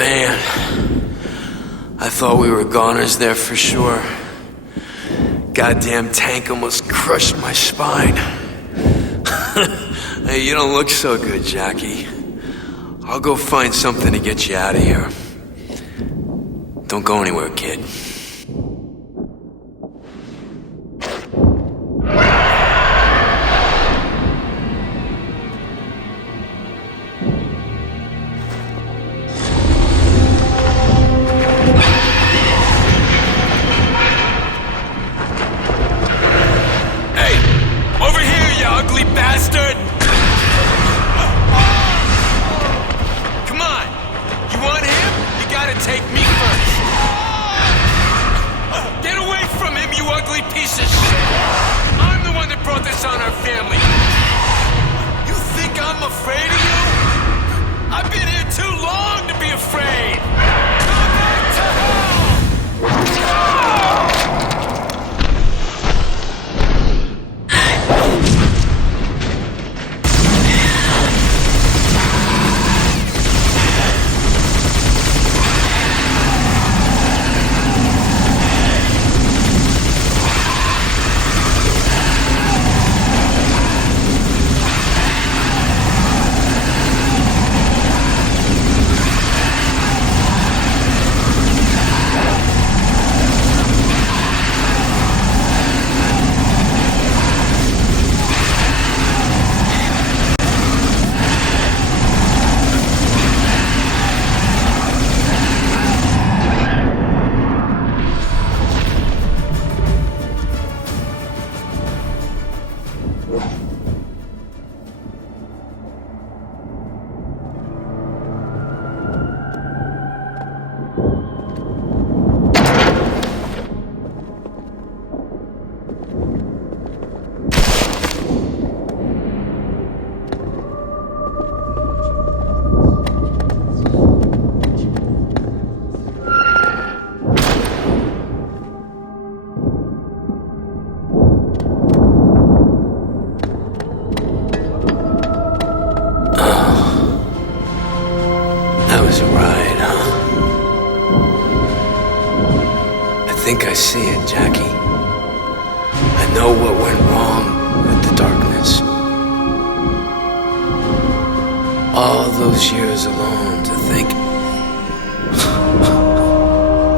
Man, I thought we were goners there for sure. Goddamn tank almost crushed my spine. Hey, you don't look so good, Jackie. I'll go find something to get you out of here. Don't go anywhere, kid. I think I see it, Jackie. I know what went wrong with the darkness. All those years alone to think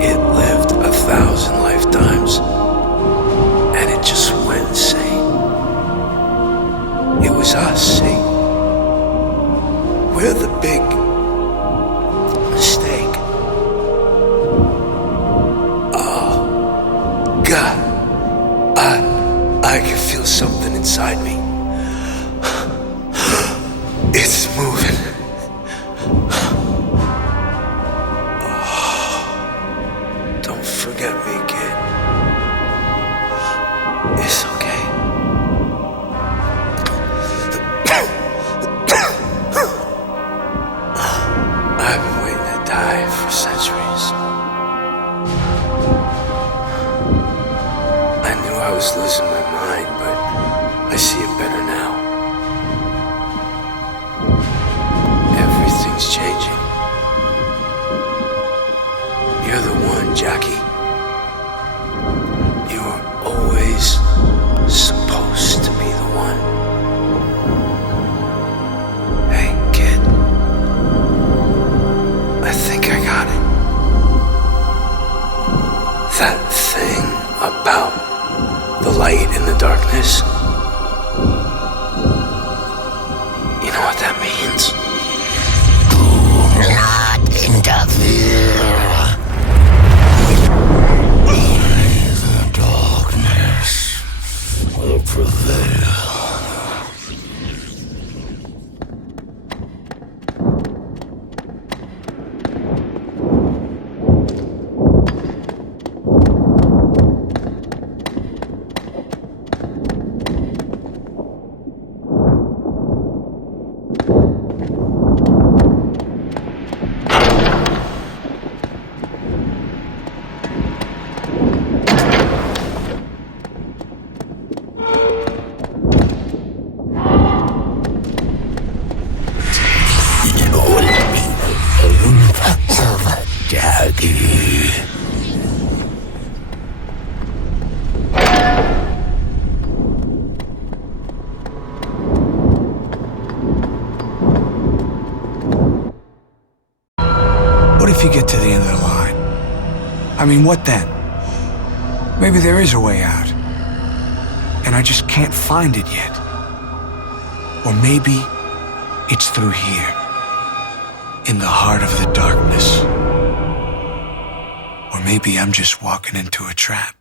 it lived 1,000 lifetimes and it just went insane. It was us, see? We're the big mistake. God, I can feel something inside me. It's moving. Don't forget me, kid. It's okay. I've been waiting to die for centuries. I was losing my mind, but I see it better now. Everything's changing. You're the one, Jackie. You were always supposed to be the one. Hey, kid. I think I got it. That thing about the light in the darkness. You know what that means? Do not interfere. The darkness will prevail. What if you get to the end of the line? I mean, what then? Maybe there is a way out, and I just can't find it yet. Or maybe it's through here, in the heart of the darkness. Or maybe I'm just walking into a trap.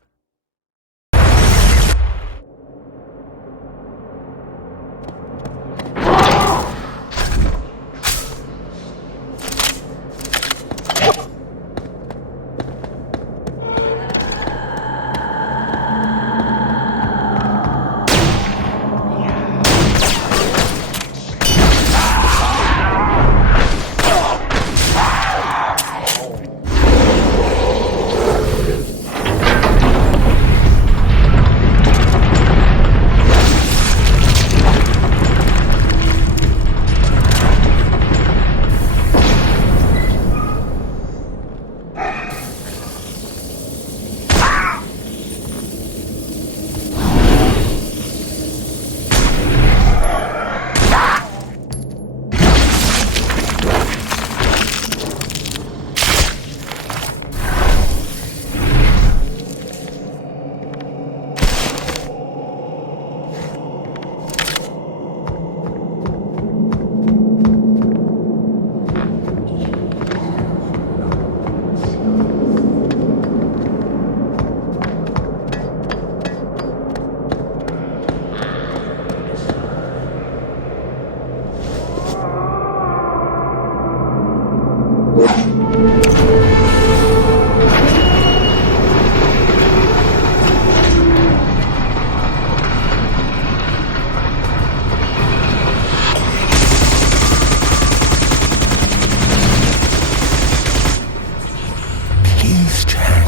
Please, Jack.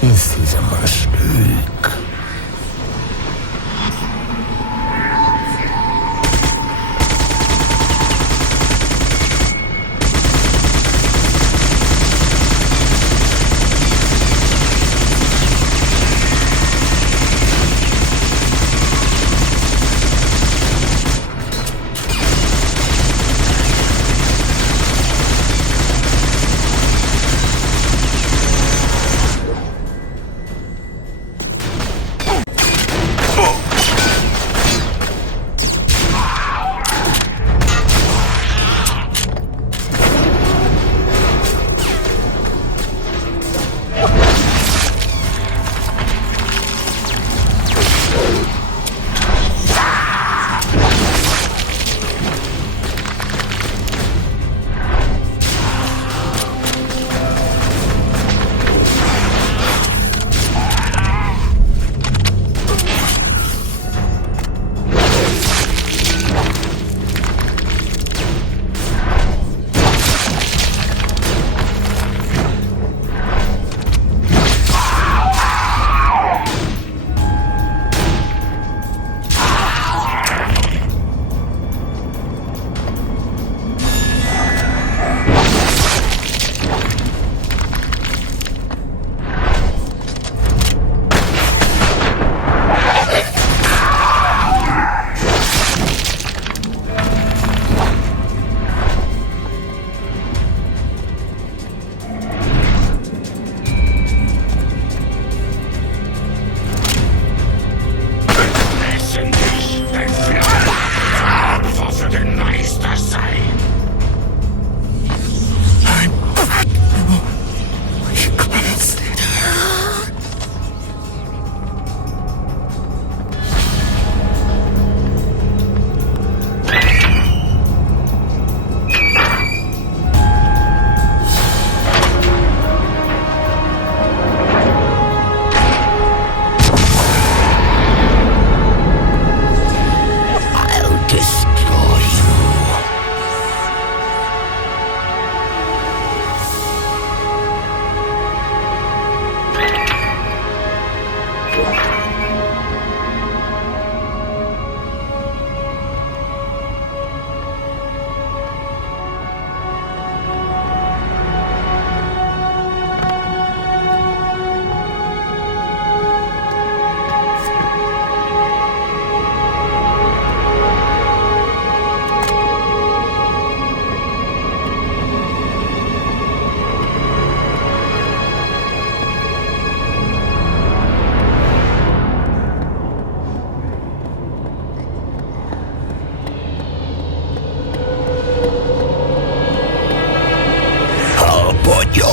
This is a mistake.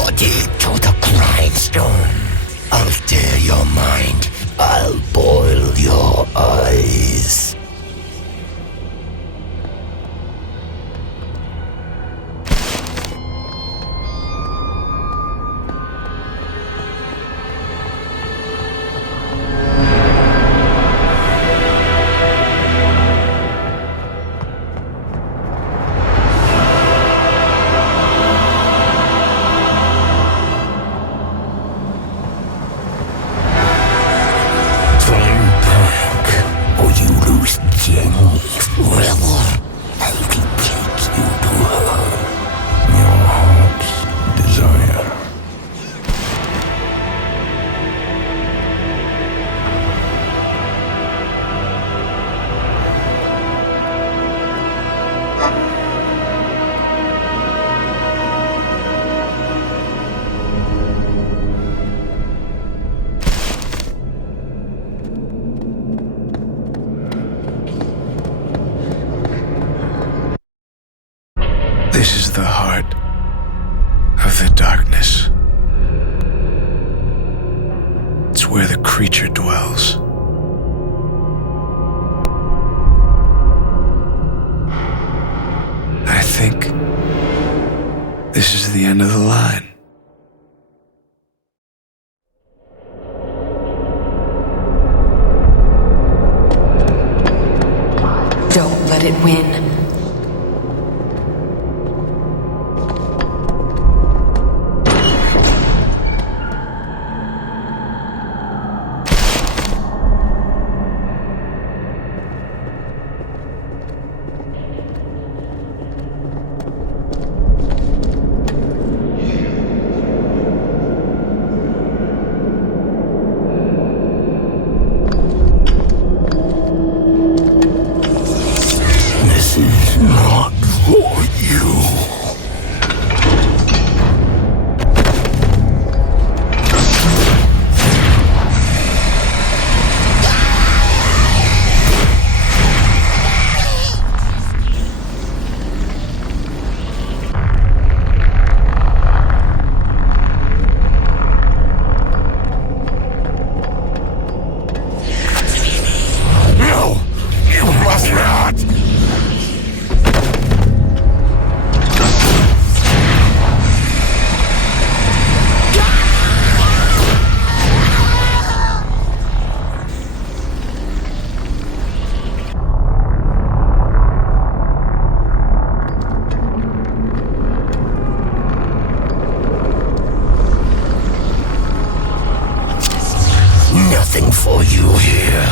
body to the grindstone. I'll tear your mind. I'll boil your eyes. Jenny forever. I will take you to her. Your heart's desire. This is the heart of the darkness. It's where the creature dwells. I think this is the end of the line. Don't let it win. This is not for you. No, you must not. Nothing for you here.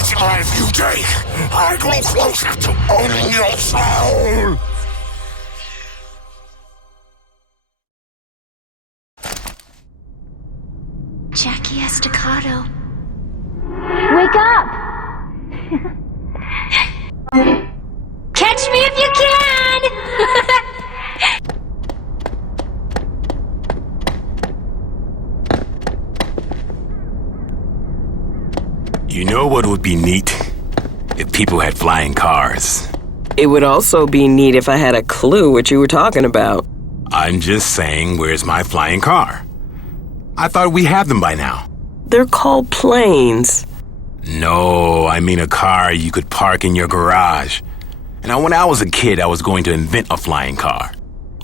Each life you take, I grow closer to owning your soul. Jackie Estacado. Wake up! Catch me if you can! You know what would be neat? If people had flying cars. It would also be neat if I had a clue what you were talking about. I'm just saying, where's my flying car? I thought we had them by now. They're called planes. No, I mean a car you could park in your garage. And when I was a kid, I was going to invent a flying car.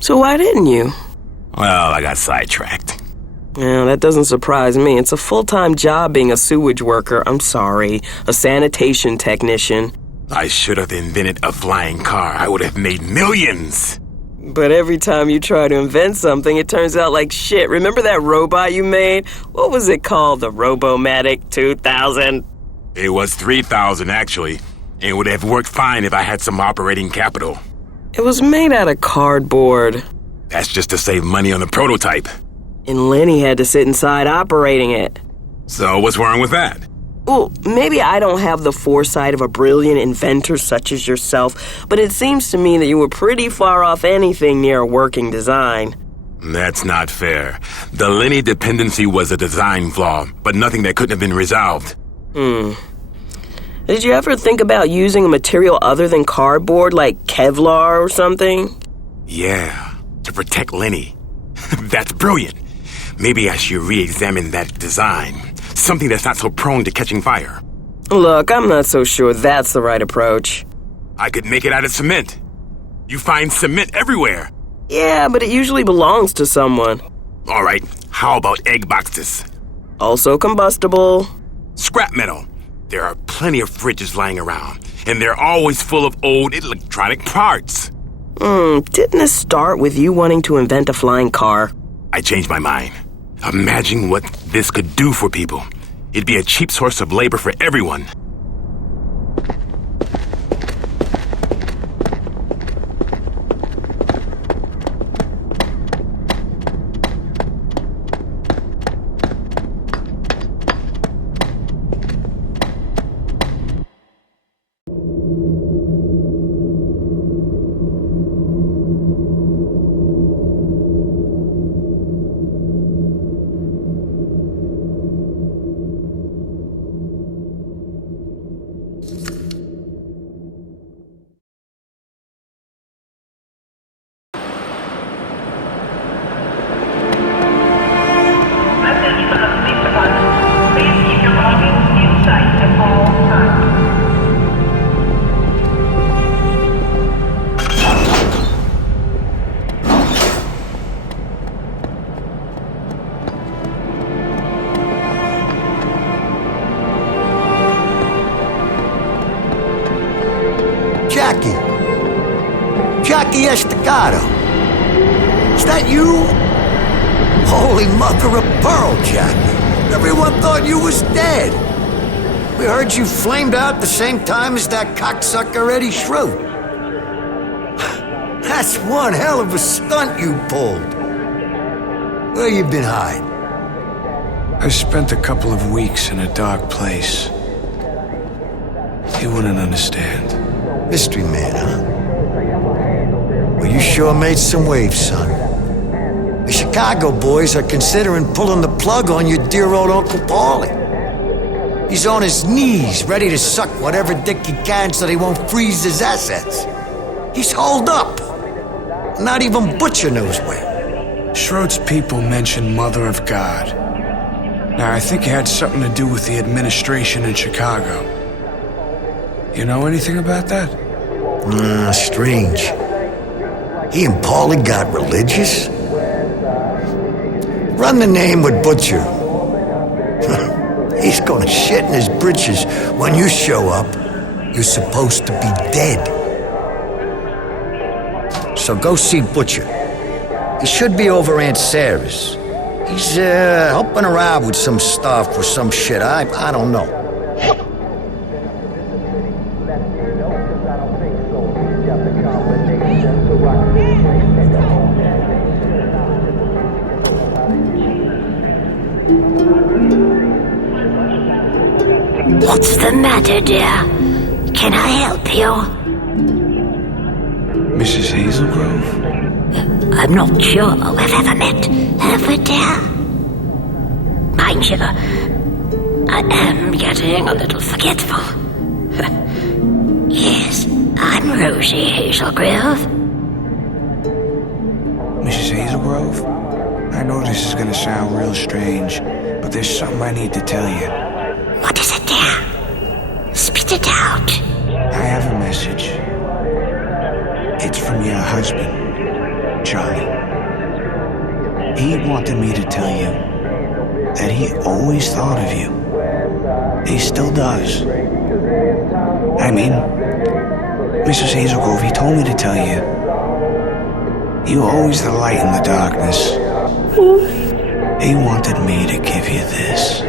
So why didn't you? Well, I got sidetracked. Yeah, that doesn't surprise me. It's a full-time job being a sewage worker. I'm sorry. A sanitation technician. I should have invented a flying car. I would have made millions. But every time you try to invent something, it turns out like shit. Remember that robot you made? What was it called? The Robomatic 2000? It was 3,000, actually. It would have worked fine if I had some operating capital. It was made out of cardboard. That's just to save money on the prototype. And Lenny had to sit inside operating it. So what's wrong with that? Well, maybe I don't have the foresight of a brilliant inventor such as yourself, but it seems to me that you were pretty far off anything near a working design. That's not fair. The Lenny dependency was a design flaw, but nothing that couldn't have been resolved. Did you ever think about using a material other than cardboard, like Kevlar or something? Yeah, to protect Lenny. That's brilliant. Maybe I should re-examine that design. Something that's not so prone to catching fire. Look, I'm not so sure that's the right approach. I could make it out of cement. You find cement everywhere. Yeah, but it usually belongs to someone. All right, how about egg boxes? Also combustible. Scrap metal. There are plenty of fridges lying around, and they're always full of old electronic parts. Didn't this start with you wanting to invent a flying car? I changed my mind. Imagine what this could do for people. It'd be a cheap source of labor for everyone. Jackie Estacado. Is that you? Holy mother of pearl, Jackie. Everyone thought you was dead. We heard you flamed out the same time as that cocksucker Eddie Schrute. That's one hell of a stunt you pulled. Where you been hiding? I spent a couple of weeks in a dark place. You wouldn't understand. Mystery man, huh? Well, you sure made some waves, son. The Chicago boys are considering pulling the plug on your dear old Uncle Paulie. He's on his knees, ready to suck whatever dick he can so they won't freeze his assets. He's holed up. Not even Butcher knows where. Schroed's people mentioned Mother of God. Now, I think it had something to do with the administration in Chicago. You know anything about that? Strange. He and Paulie got religious? Run the name with Butcher. He's gonna shit in his britches when you show up. You're supposed to be dead. So go see Butcher. He should be over Aunt Sarah's. He's helping her out with some stuff or some shit. I don't know. What's the matter, dear? Can I help you? Mrs. Hazelgrove? I'm not sure we've ever met, have we, dear? Mind you, I am getting a little forgetful. Yes, I'm Rosie Hazelgrove. Mrs. Hazelgrove? I know this is gonna sound real strange, but there's something I need to tell you. What is it, dear? Spit it out. I have a message. It's from your husband, Charlie. He wanted me to tell you that he always thought of you. He still does. I mean, Mrs. Hazelgrove, he told me to tell you, you were always the light in the darkness. He wanted me to give you this.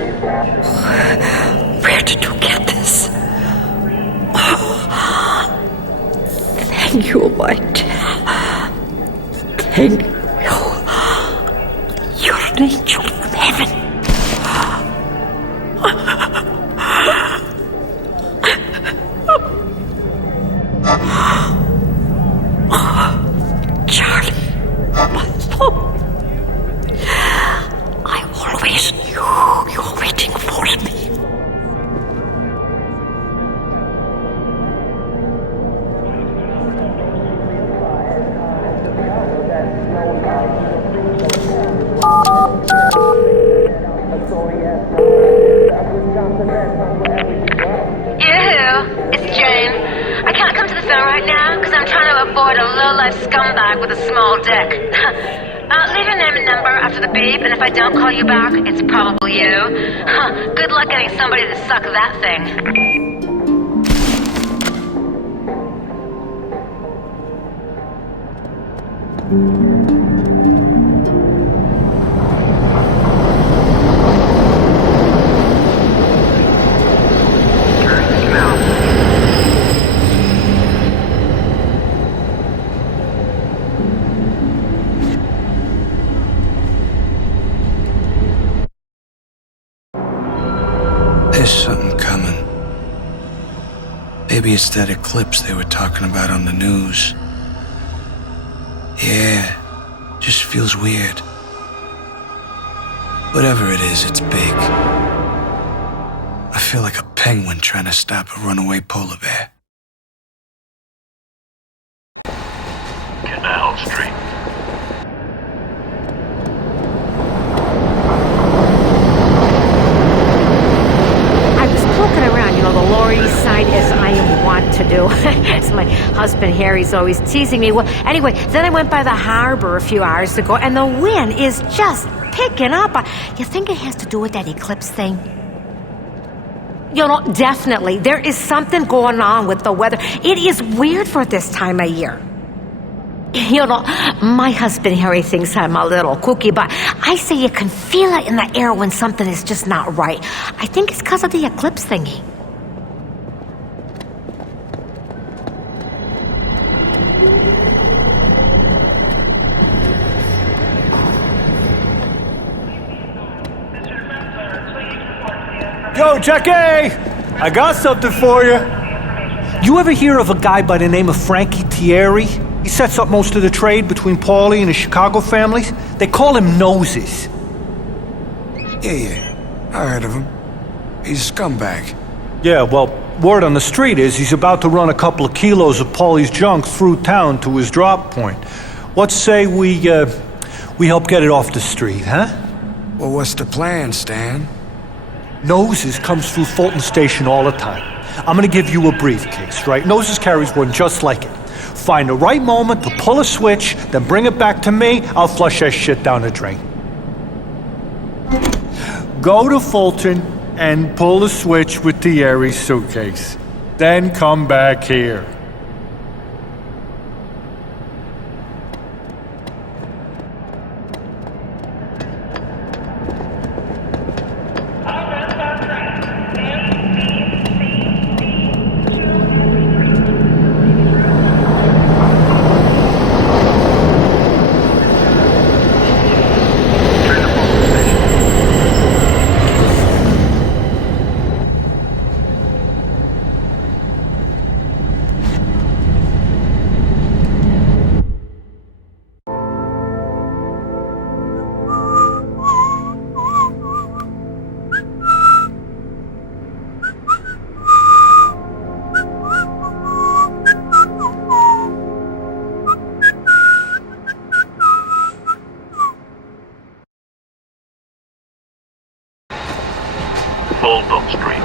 Where did you get this? Thank you, my dear. Thank you. You're an angel from heaven. Charlie, my son. I always knew you were waiting for me. Yoo-hoo, it's Jane. I can't come to the phone right now because I'm trying to avoid a low-life scumbag with a small dick. Leave your name and number after the beep, and if I don't call you back, it's probably you. Good luck getting somebody to suck that thing. There's something coming. Maybe it's that eclipse they were talking about on the news. Yeah, just feels weird. Whatever it is, it's big. I feel like a penguin trying to stop a runaway polar bear. Canal Street. The Lower East Side, as I am wont to do. As my husband Harry's always teasing me. Well, anyway, then I went by the harbor a few hours ago, and the wind is just picking up. You think it has to do with that eclipse thing? You know, definitely. There is something going on with the weather. It is weird for this time of year. You know, my husband Harry thinks I'm a little kooky, but I say you can feel it in the air when something is just not right. I think it's because of the eclipse thingy. Yo, Jackie! I got something for you. You ever hear of a guy by the name of Frankie Thierry? He sets up most of the trade between Paulie and the Chicago families. They call him Noses. Yeah, I heard of him. He's a scumbag. Yeah, well, word on the street is he's about to run a couple of kilos of Paulie's junk through town to his drop point. Let's say we help get it off the street, huh? Well, what's the plan, Stan? Noses comes through Fulton Station all the time. I'm gonna give you a briefcase, right? Noses carries one just like it. Find the right moment to pull a switch, then bring it back to me. I'll flush that shit down the drain. Go to Fulton and pull the switch with Thierry's suitcase. Then come back here. Bulldog Street.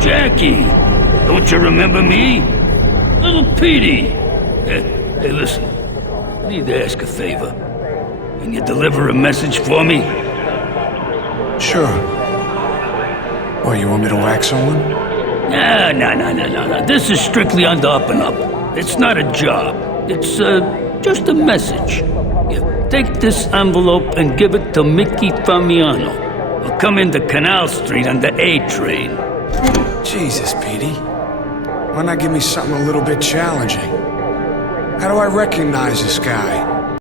Jackie, don't you remember me? Little Petey. Hey, listen, I need to ask a favor. Can you deliver a message for me? Sure. What, you want me to whack someone? No. This is strictly on the up and up. It's not a job. It's, just a message. Here, take this envelope and give it to Mickey Famiano. He'll come into Canal Street on the A train. Jesus, Petey. Why not give me something a little bit challenging? How do I recognize this guy?